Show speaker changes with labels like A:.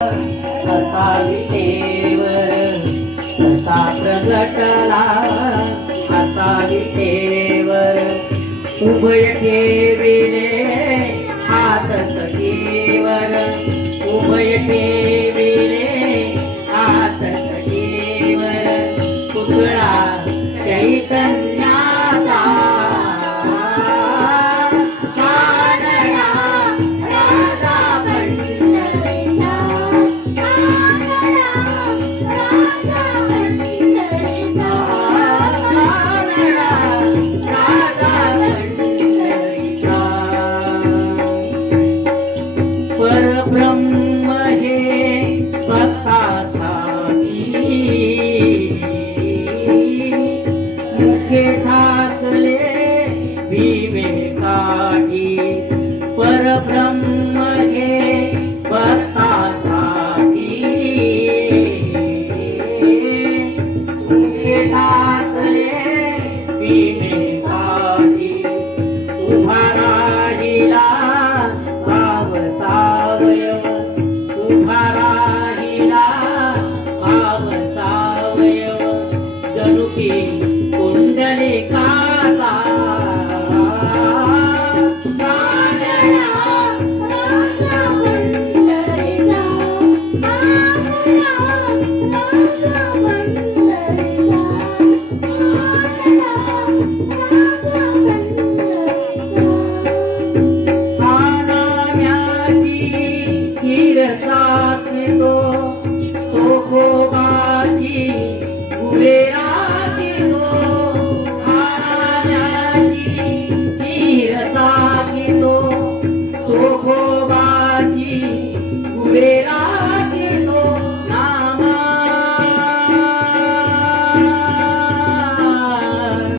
A: कसा विटेवर कसा प्रगटला. असा विटेवर उभय ठेविले हात सखी ठाकले विवेकाठी परब्रह्म हे भक्तासाठी मुखे ठाकले उभा राहिला भाव सावयव उभा राहिला থাকিল সুখ